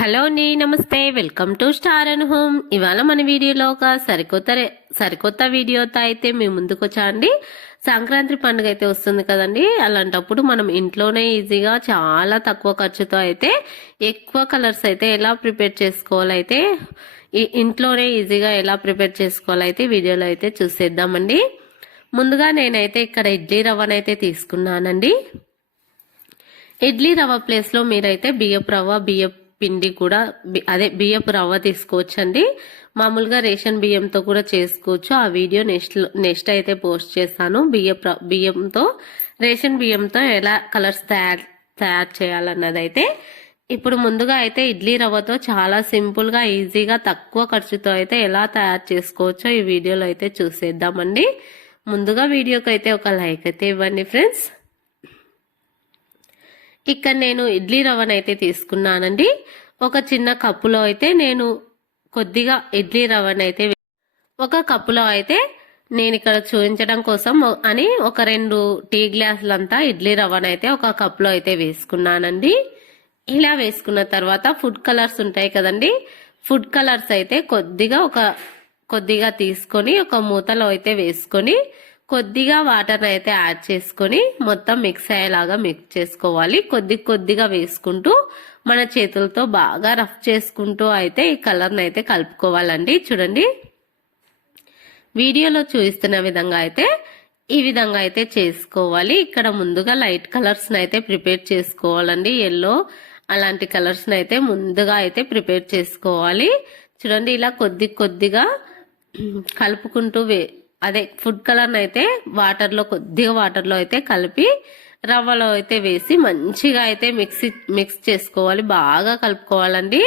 Hello అండి, నమస్తే. Welcome to star and home. ఇవాళ మన వీడియోలో ఒక సరికొత్త వీడియోతో అయితే మేము ముందుకు వచ్చా అండి. సంక్రాంతి పండుగ అయితే వస్తుంది కదండి. అలాంటప్పుడు మనం ఇంట్లోనే ఈజీగా చాలా తక్కువ ఖర్చుతో అయితే ఎక్కువ కలర్స్ అయితే ఎలా ప్రిపేర్ చేసుకోవాలైతే ఇంట్లోనే ఈజీగా ఎలా ప్రిపేర్ చేసుకోవాలైతే వీడియోలో అయితే చూసేద్దామండి. ముందుగా నేనైతే ఇక్కడ ఇడ్లీ రవ్వనైతే తీసుకున్నానండి. ఇడ్లీ రవ్వ ప్లేస్లో మీరైతే బియ్యపు పిండి కూడా బియ్యపు రవ్వ తీసుకోవచ్చండి. మామూలుగా రేషన్ బియ్యంతో కూడా చేసుకోవచ్చు. ఆ వీడియో నెక్స్ట్ అయితే పోస్ట్ చేస్తాను. బియ్యంతో రేషన్ బియ్యంతో ఎలా కలర్స్ తయారు చేయాలన్నది అయితే ఇప్పుడు ముందుగా అయితే ఇడ్లీ రవ్వతో చాలా సింపుల్గా ఈజీగా తక్కువ ఖర్చుతో అయితే ఎలా తయారు చేసుకోవచ్చో ఈ వీడియోలో అయితే చూసేద్దామండి. ముందుగా వీడియోకి అయితే ఒక లైక్ అయితే ఇవ్వండి ఫ్రెండ్స్. ఇక్కడ నేను ఇడ్లీ రవ్వనైతే తీసుకున్నానండి. ఒక చిన్న కప్పులో అయితే నేను కొద్దిగా ఇడ్లీ రవ్వనైతే ఒక కప్పులో అయితే నేను ఇక్కడ చూపించడం కోసం అని ఒక 2 టీ గ్లాసులంతా ఇడ్లీ రవ్వనైతే ఒక కప్పులో అయితే వేసుకున్నానండి. ఇలా వేసుకున్న తర్వాత ఫుడ్ కలర్స్ ఉంటాయి కదండి. ఫుడ్ కలర్స్ అయితే కొద్దిగా తీసుకొని ఒక మూతలో అయితే వేసుకొని కొద్దిగా వాటర్ అయితే యాడ్ చేసుకొని మొత్తం మిక్స్ అయ్యేలాగా మిక్స్ చేసుకోవాలి. కొద్దిగా వేసుకుంటూ మన చేతులతో బాగా రఫ్ చేసుకుంటూ అయితే ఈ కలర్ని అయితే కలుపుకోవాలండి. చూడండి, వీడియోలో చూపిస్తున్న విధంగా అయితే ఈ విధంగా అయితే చేసుకోవాలి. ఇక్కడ ముందుగా లైట్ కలర్స్ అయితే ప్రిపేర్ చేసుకోవాలండి. ఎల్లో అలాంటి కలర్స్ అయితే ముందుగా అయితే ప్రిపేర్ చేసుకోవాలి. చూడండి, ఇలా కొద్దిగా కలుపుకుంటూ ఫుడ్ కలర్ అయితే కొద్దిగా వాటర్లో అయితే కలిపి రవ్వలో అయితే వేసి మంచిగా అయితే మిక్స్ చేసుకోవాలి. బాగా కలుపుకోవాలండి.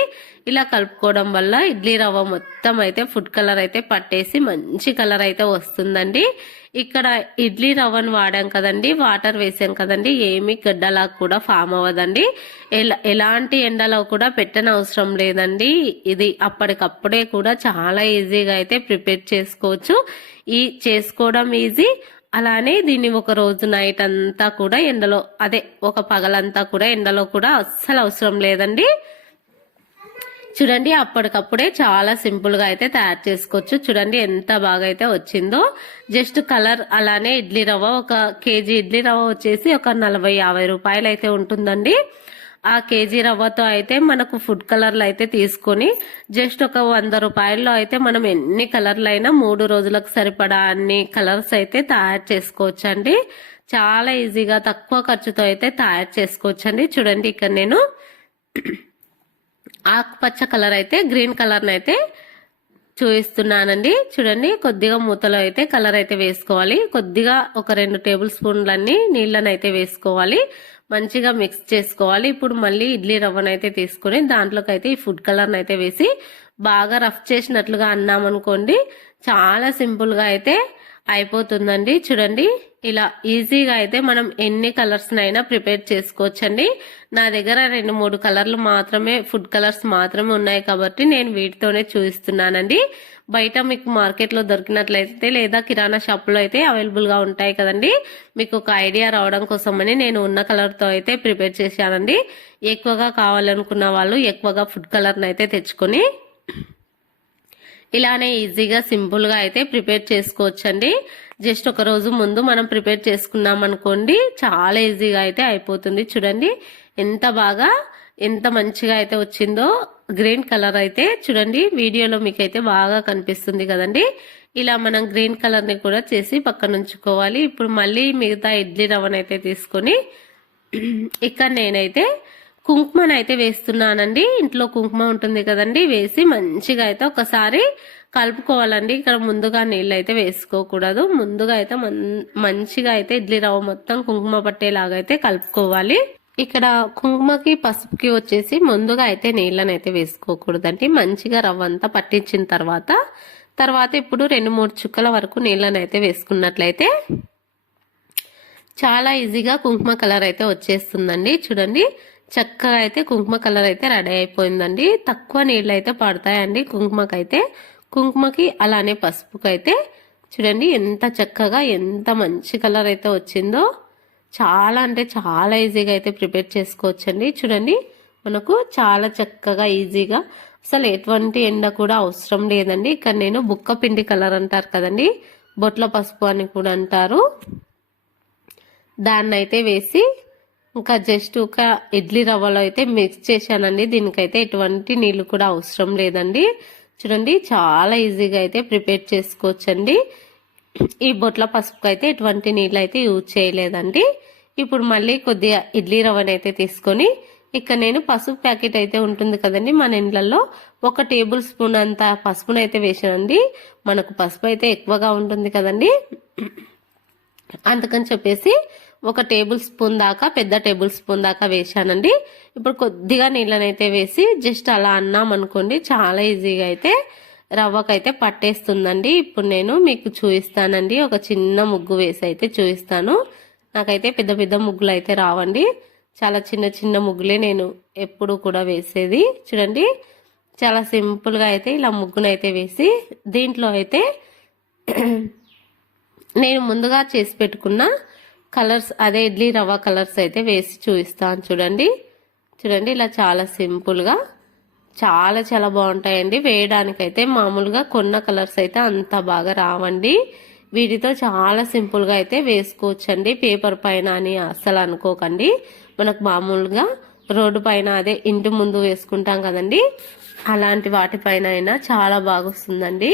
ఇలా కలుపుకోవడం వల్ల ఇడ్లీ రవ్వ మొత్తం అయితే ఫుడ్ కలర్ అయితే పట్టేసి మంచి కలర్ అయితే వస్తుందండి. ఇక్కడ ఇడ్లీ రవ్వను వాడాం కదండి, వాటర్ వేసాం కదండి, ఏమి గడ్డలా కూడా ఫామ్ అవ్వదండి. ఎలాంటి ఎండలో కూడా పెట్టనవసరం లేదండి. ఇది అప్పటికప్పుడే కూడా చాలా ఈజీగా అయితే ప్రిపేర్ చేసుకోవచ్చు. చేసుకోవడం ఈజీ. అలానే దీన్ని ఒక రోజు నైట్ అంతా కూడా ఎండలో ఒక పగలంతా కూడా ఎండలో కూడా అస్సలు అవసరం లేదండి. చూడండి, అప్పటికప్పుడే చాలా సింపుల్ గా అయితే తయారు చేసుకోవచ్చు. చూడండి ఎంత బాగా అయితే వచ్చిందో. జస్ట్ కలర్ అలానే ఇడ్లీ రవ్వ ఒక కేజీ ఇడ్లీ రవ్వ వచ్చేసి ఒక 40-50 రూపాయలు అయితే ఉంటుందండి. ఆ కేజీ రవ్వతో అయితే మనకు ఫుడ్ కలర్లు అయితే తీసుకొని జస్ట్ ఒక 100 రూపాయల్లో అయితే మనం ఎన్ని కలర్లు అయినా 3 రోజులకు సరిపడా అన్ని కలర్స్ అయితే తయారు చేసుకోవచ్చు అండి. చాలా ఈజీగా తక్కువ ఖర్చుతో అయితే తయారు చేసుకోవచ్చు అండి. చూడండి, ఇక్కడ నేను ఆకుపచ్చ కలర్ అయితే గ్రీన్ కలర్ అయితే చూపిస్తున్నానండి. చూడండి, కొద్దిగా మూతలో అయితే కలర్ అయితే వేసుకోవాలి. కొద్దిగా ఒక 2 టేబుల్ స్పూన్లన్నీ నీళ్ళని అయితే వేసుకోవాలి. మంచిగా మిక్స్ చేసుకోవాలి. ఇప్పుడు మళ్ళీ ఇడ్లీ రవ్వనైతే తీసుకొని దాంట్లోకి అయితే ఈ ఫుడ్ కలర్ని అయితే వేసి బాగా రఫ్ చేసినట్లుగా అన్నామనుకోండి, చాలా సింపుల్ గా అయితే అయిపోతుందండి. చూడండి, ఇలా ఈజీగా అయితే మనం ఎన్ని కలర్స్ అయినా ప్రిపేర్ చేసుకోవచ్చండి. నా దగ్గర 2-3 కలర్లు మాత్రమే ఫుడ్ కలర్స్ మాత్రమే ఉన్నాయి కాబట్టి నేను వీటితోనే చూపిస్తున్నానండి. బయట మీకు మార్కెట్లో దొరికినట్లయితే లేదా కిరాణా షాప్లో అయితే అవైలబుల్ గా ఉంటాయి కదండి. మీకు ఒక ఐడియా రావడం కోసమని నేను ఉన్న కలర్ తో అయితే ప్రిపేర్ చేశానండి. ఎక్కువగా కావాలనుకున్న వాళ్ళు ఎక్కువగా ఫుడ్ కలర్ని అయితే తెచ్చుకొని ఇలానే ఈజీగా సింపుల్ గా అయితే ప్రిపేర్ చేసుకోవచ్చండి. జస్ట్ ఒక రోజు ముందు మనం ప్రిపేర్ చేసుకున్నాం అనుకోండి, చాలా ఈజీగా అయితే అయిపోతుంది. చూడండి ఎంత మంచిగా అయితే వచ్చిందో. గ్రీన్ కలర్ అయితే చూడండి, వీడియోలో మీకైతే బాగా కనిపిస్తుంది కదండి. ఇలా మనం గ్రీన్ కలర్ ని కూడా చేసి పక్కన ఉంచుకోవాలి. ఇప్పుడు మళ్ళీ మిగతా ఇడ్లీ రవ్వనైతే తీసుకొని ఇక్కడ నేనైతే కుంకుమనైతే వేస్తున్నానండి. ఇంట్లో కుంకుమ ఉంటుంది కదండి, వేసి మంచిగా అయితే ఒకసారి కలుపుకోవాలండి. ఇక్కడ ముందుగా నీళ్ళు అయితే వేసుకోకూడదు. ముందుగా అయితే మంచిగా అయితే ఇడ్లీ రవ్వ మొత్తం కుంకుమ పట్టేలాగా అయితే కలుపుకోవాలి. ఇక్కడ కుంకుమకి పసుపుకి వచ్చేసి ముందుగా అయితే నీళ్ళని అయితే వేసుకోకూడదండి. మంచిగా రవ్వ అంతా పట్టించిన తర్వాత ఇప్పుడు 2-3 చుక్కల వరకు నీళ్ళని అయితే వేసుకున్నట్లయితే చాలా ఈజీగా కుంకుమ కలర్ అయితే వచ్చేస్తుందండి. చూడండి, చక్కగా అయితే కుంకుమ కలర్ అయితే రెడీ అయిపోయిందండి. తక్కువ నీళ్ళు అయితే పడతాయండి కుంకుమకి అలానే పసుపుకైతే. చూడండి ఎంత చక్కగా ఎంత మంచి కలర్ అయితే వచ్చిందో. చాలా అంటే చాలా ఈజీగా అయితే ప్రిపేర్ చేసుకోవచ్చండి. చూడండి, మనకు చాలా చక్కగా ఈజీగా అసలు ఎటువంటి ఎండ కూడా అవసరం లేదండి. ఇక్కడ నేను బుక్క పిండి కలర్ అంటారు కదండి, బొట్ల పసుపు అని కూడా అంటారు, దాన్ని అయితే వేసి ఇంకా జస్ట్ ఒక ఇడ్లీ రవ్వలో అయితే మిక్స్ చేశానండి. దీనికైతే ఎటువంటి నీళ్లు కూడా అవసరం లేదండి. చూడండి చాలా ఈజీగా అయితే ప్రిపేర్ చేసుకోవచ్చండి. ఈ బొట్ల పసుపుకి అయితే ఎటువంటి నీళ్ళు అయితే యూజ్ చేయలేదండి. ఇప్పుడు మళ్ళీ కొద్దిగా ఇడ్లీ రవ్వనైతే తీసుకొని ఇక్కడ నేను పసుపు ప్యాకెట్ అయితే ఉంటుంది కదండి మన ఇండ్లలో, 1 టేబుల్ స్పూన్ అంత పసుపునైతే వేసానండి. మనకు పసుపు అయితే ఎక్కువగా ఉంటుంది కదండి, అందుకని చెప్పేసి 1 టేబుల్ స్పూన్ దాకా, పెద్ద టేబుల్ స్పూన్ దాకా వేసానండి. ఇప్పుడు కొద్దిగా నీళ్ళనైతే వేసి జస్ట్ అలా అన్నామనుకోండి చాలా ఈజీగా అయితే రవ్వకైతే పట్టేస్తుందండి. ఇప్పుడు నేను మీకు చూపిస్తానండి, ఒక చిన్న ముగ్గు వేసి అయితే చూపిస్తాను. నాకైతే పెద్ద పెద్ద ముగ్గులు అయితే రావండి, చాలా చిన్న చిన్న ముగ్గులే నేను ఎప్పుడు కూడా వేసేది. చూడండి చాలా సింపుల్గా అయితే ఇలా ముగ్గునైతే వేసి దీంట్లో అయితే నేను ముందుగా చేసి పెట్టుకున్న కలర్స్, అదే ఇడ్లీ రవ్వ కలర్స్ అయితే వేసి చూపిస్తాను. చూడండి ఇలా చాలా సింపుల్గా చాలా చాలా బాగుంటాయండి. వేయడానికైతే మామూలుగా కొన్న కలర్స్ అయితే అంత బాగా రావండి. వీటితో చాలా సింపుల్గా అయితే వేసుకోవచ్చండి. పేపర్ పైన అని అస్సలు అనుకోకండి, మనకు మామూలుగా రోడ్డు పైన అదే ఇంటి ముందు వేసుకుంటాం కదండి, అలాంటి వాటిపైన అయినా చాలా బాగా వస్తుందండి.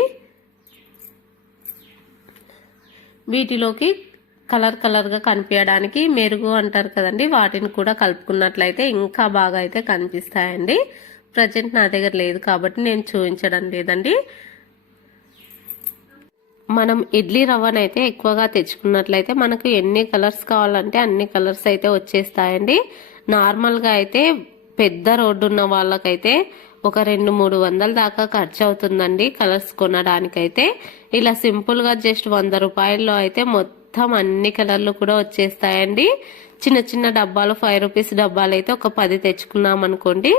వీటిలోకి కలర్గా కనిపించడానికి మెరుగు అంటారు కదండి, వాటిని కూడా కలుపుకున్నట్లయితే ఇంకా బాగా అయితే కనిపిస్తాయండి. ప్రజెంట్ నా దగ్గర లేదు కాబట్టి నేను చూపించడం లేదండి. మనం ఇడ్లీ రవ్వనైతే ఎక్కువగా తెచ్చుకున్నట్లయితే మనకు ఎన్ని కలర్స్ కావాలంటే అన్ని కలర్స్ అయితే వచ్చేస్తాయండి. నార్మల్గా అయితే పెద్ద రోడ్డు ఉన్న వాళ్ళకైతే ఒక 200-300 దాకా ఖర్చు అవుతుందండి కలర్స్ కొనడానికైతే. ఇలా సింపుల్గా జస్ట్ 100 రూపాయల్లో అయితే మొత్తం అన్ని కలర్లు కూడా వచ్చేస్తాయండి. చిన్న చిన్న డబ్బాలు 5 రూపీస్ డబ్బాలు అయితే ఒక 10 తెచ్చుకున్నాం అనుకోండి,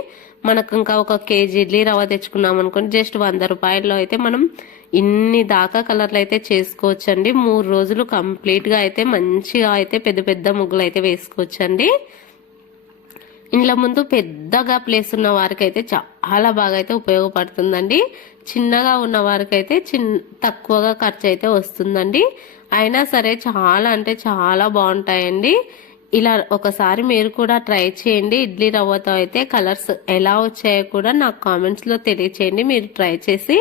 మనకు ఇంకా 1 కేజీ ఇడ్లీ రవ్వ తెచ్చుకున్నాం అనుకోండి, జస్ట్ 100 రూపాయల్లో అయితే మనం ఇన్ని దాకా కలర్లు అయితే చేసుకోవచ్చండి. 3 రోజులు కంప్లీట్గా అయితే మంచిగా అయితే పెద్ద పెద్ద ముగ్గులు అయితే వేసుకోవచ్చండి. ఇంట్లో ముందు పెద్దగా ప్లేస్ ఉన్న వారికి అయితే చాలా బాగా అయితే ఉపయోగపడుతుందండి. చిన్నగా ఉన్న వారికి అయితే తక్కువగా ఖర్చు అయితే వస్తుందండి. అయినా సరే చాలా అంటే చాలా బాగుంటాయండి. ఇలా ఒకసారి మీరు కూడా ట్రై చేయండి. ఇడ్లీ రవ్వతో అయితే కలర్స్ ఎలా వచ్చాయో కూడా నాకు కామెంట్స్లో తెలియచేయండి. మీరు ట్రై చేసి,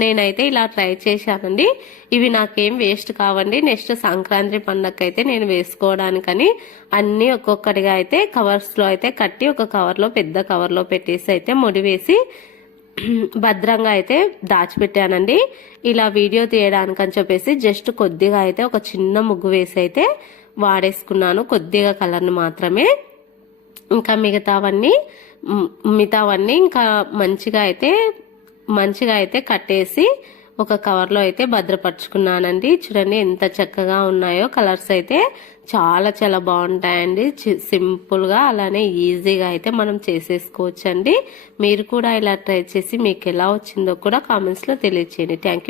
నేనైతే ఇలా ట్రై చేశానండి. ఇవి నాకేం వేస్ట్ కావండి. నెక్స్ట్ సంక్రాంతి పండగకైతే నేను వేసుకోవడానికని అన్నీ ఒక్కొక్కటిగా అయితే కవర్స్లో అయితే కట్టి ఒక కవర్లో, పెద్ద కవర్లో పెట్టేసి అయితే ముడివేసి భద్రంగా అయితే దాచిపెట్టానండి. ఇలా వీడియో తీయడానికని చెప్పేసి జస్ట్ కొద్దిగా అయితే ఒక చిన్న ముగ్గు వేసి అయితే వాడేసుకున్నాను, కొద్దిగా కలర్ని మాత్రమే. ఇంకా మిగతావన్నీ ఇంకా మంచిగా అయితే కట్టేసి ఒక కవర్లో అయితే భద్రపరుచుకున్నానండి. చూడండి ఎంత చక్కగా ఉన్నాయో కలర్స్ అయితే చాలా చాలా బాగుంటాయండి. సింపుల్గా అలానే ఈజీగా అయితే మనం చేసేసుకోవచ్చండి. మీరు కూడా ఇలా ట్రై చేసి మీకు ఎలా వచ్చిందో కూడా కామెంట్స్లో తెలియచేయండి. Thank you.